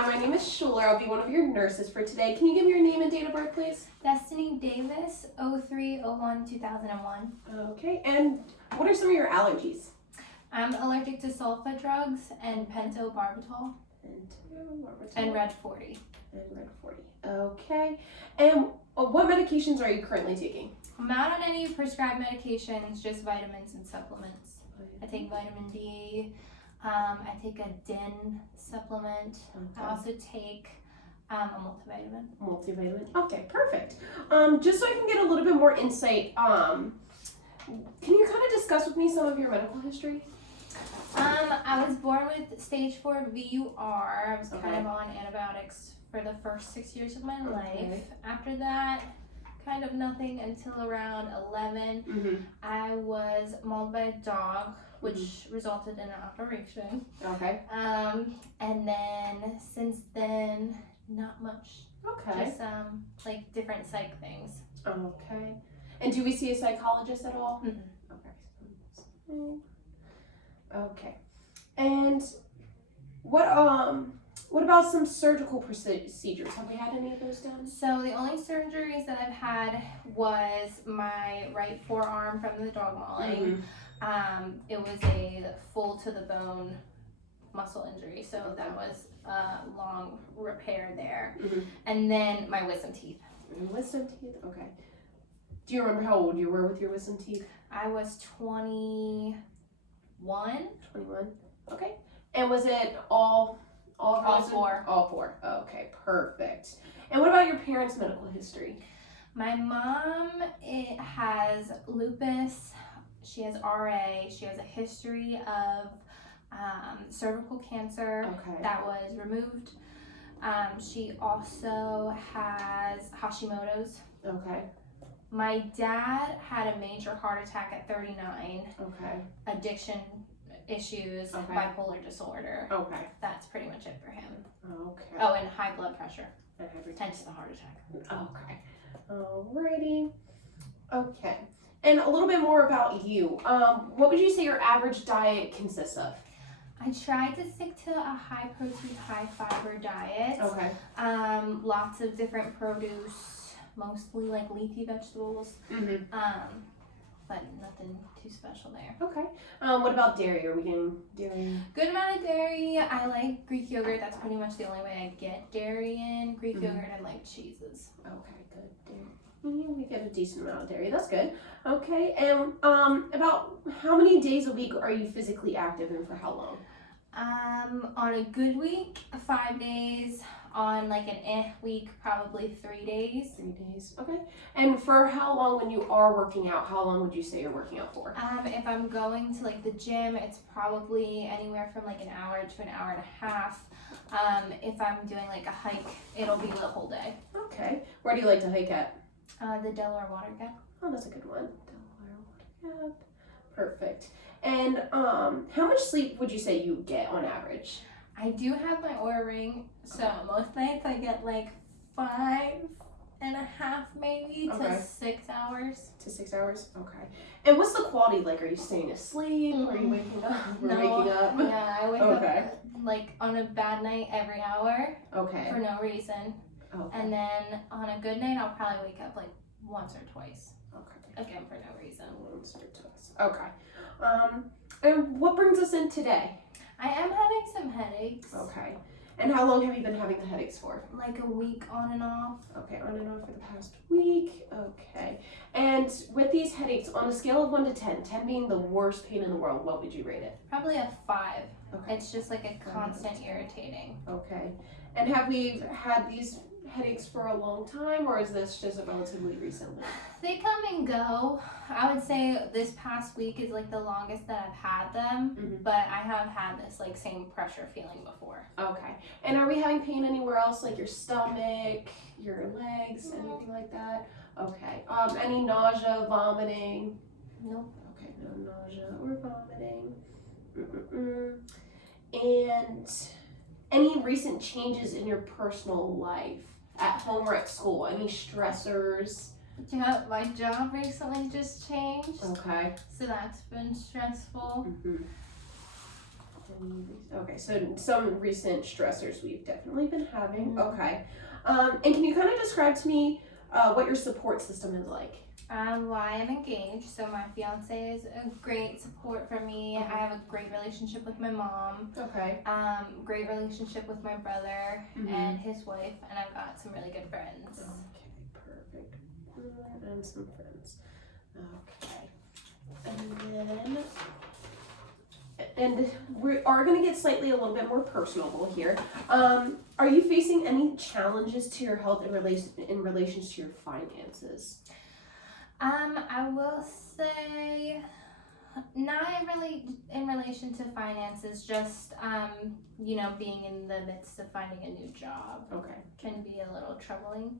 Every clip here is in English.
Hi, my name is Schuler. I'll be one of your nurses for today. Can you give me your name and date of birth, please? Destiny Davis, 03/01/2001. Okay, and what are some of your allergies? I'm allergic to sulfa drugs and pentobarbital and Red 40. And Red 40. Okay, and what medications are you currently taking? I'm not on any prescribed medications, just vitamins and supplements. I take vitamin D. I take a DIN supplement. Okay. I also take a multivitamin. Multivitamin. Okay, perfect. Just so I can get a little bit more insight, can you kind of discuss with me some of your medical history? I was born with stage 4 VUR. I was kind of on antibiotics for the first 6 years of my life. After that, kind of nothing until around 11. I was mauled by a dog, which resulted in an operation. Okay. And then since then, not much. Okay. Just like different psych things. Okay. And do we see a psychologist at all? Mm-mm. Okay. Okay. And what about some surgical procedures? Have we had any of those done? So the only surgeries that I've had was my right forearm from the dog mauling. It was a full to the bone muscle injury, so that was a long repair there. And then my wisdom teeth. Wisdom teeth, okay. Do you remember how old you were with your wisdom teeth? I was 21. 21, okay. And was it all four? All four, okay, perfect. And what about your parents' medical history? My mom has lupus. She has RA. She has a history of cervical cancer that was removed. She also has Hashimoto's. Okay. My dad had a major heart attack at 39. Okay. Addiction issues, bipolar disorder. Okay. That's pretty much it for him. Okay. Oh, and high blood pressure. And Hence the heart attack. Okay. Alrighty. Okay. And a little bit more about you. What would you say your average diet consists of? I try to stick to a high protein, high fiber diet. Okay. Lots of different produce, mostly like leafy vegetables. But nothing too special there. Okay. What about dairy? Are we getting dairy? Good amount of dairy. I like Greek yogurt. That's pretty much the only way I get dairy in. Greek yogurt and like cheeses. Okay, good. Dairy. We get a decent amount of dairy. That's good. Okay. And about how many days a week are you physically active and for how long? On a good week, 5 days. On like an week, probably 3 days. 3 days. Okay. And for how long, when you are working out, how long would you say you're working out for? If I'm going to like the gym, it's probably anywhere from like an hour to an hour and a half. If I'm doing like a hike, it'll be the whole day. Okay. Where do you like to hike at? The Delaware Water Gap. Oh, that's a good one. Delaware Water Gap. Perfect. And how much sleep would you say you get on average? I do have my Oura ring, so most nights I get like 5.5 maybe to 6 hours. To 6 hours? Okay. And what's the quality like? Are you staying asleep? Are you waking up? Waking up? Yeah, I wake up like on a bad night every hour. Okay. For no reason. Okay. And then on a good night, I'll probably wake up like once or twice. Okay. Again, for no reason. Once or twice. Okay. And what brings us in today? I am having some headaches. Okay. And how long have you been having the headaches for? Like a week on and off. Okay, on and off for the past week. Okay. And with these headaches, on a scale of 1 to 10, 10 being the worst pain in the world, what would you rate it? Probably a 5. Okay. It's just like a constant irritating. Okay. And have we had these headaches for a long time, or is this just relatively recently? They come and go. I would say this past week is like the longest that I've had them, but I have had this like same pressure feeling before. Okay. And are we having pain anywhere else, like your stomach, your legs, anything like that? Okay. Any nausea, vomiting? Nope. Okay, no nausea or vomiting. And any recent changes in your personal life? At home or at school? Any stressors? Yeah, my job recently just changed. Okay. So that's been stressful. Okay, so some recent stressors we've definitely been having. Mm-hmm. Okay. And can you kind of describe to me what your support system is like? Well, I am engaged, so my fiance is a great support for me. I have a great relationship with my mom. Okay. Great relationship with my brother and his wife, and I've got some really good friends. Okay, perfect. And some friends. Okay. And we are going to get slightly a little bit more personable here. Are you facing any challenges to your health in relation to your finances? I will say not really in relation to finances, just you know, being in the midst of finding a new job. Okay. Can be a little troubling.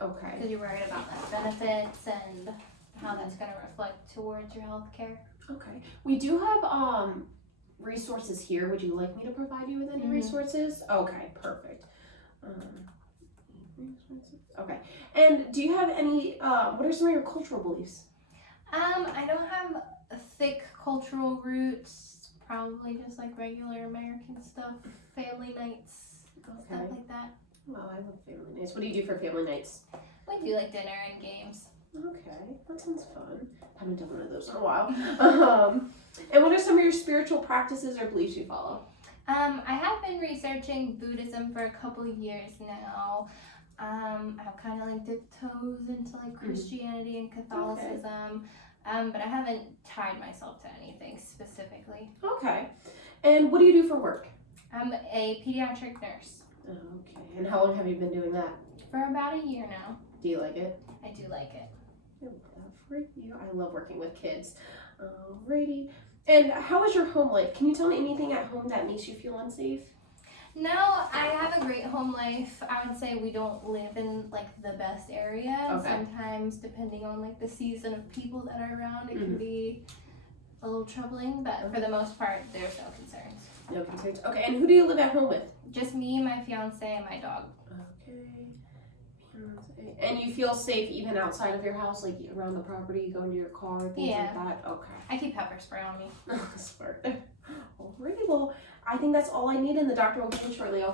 Okay. Because you're worried about like benefits and how that's going to reflect towards your health care. Okay. We do have resources here. Would you like me to provide you with any resources? Okay, perfect. Okay. And do you have any, what are some of your cultural beliefs? I don't have thick cultural roots, probably just like regular American stuff, family nights, stuff like that. Well, I love family nights. What do you do for family nights? We do like dinner and games. Okay, that sounds fun. Haven't done one of those in a while. And what are some of your spiritual practices or beliefs you follow? I have been researching Buddhism for a couple of years now. I've kind of like dipped toes into like Christianity and Catholicism, but I haven't tied myself to anything specifically. Okay. And what do you do for work? I'm a pediatric nurse. Okay. And how long have you been doing that? For about a year now. Do you like it? I do like it. I love that for you. I love working with kids. Alrighty. And how is your home life? Can you tell me anything at home that makes you feel unsafe? No, I have a great home life. I would say we don't live in like the best area. Okay. Sometimes, depending on like the season of people that are around, it can be a little troubling. But for the most part, there's no concerns. No concerns. Okay. And who do you live at home with? Just me, my fiance, and my dog. Okay. And you feel safe even outside of your house, like around the property, you go into your car, things like that? Okay. I keep pepper spray on me. Smart. Alrighty, well, I think that's all I need, and the doctor will come shortly, okay?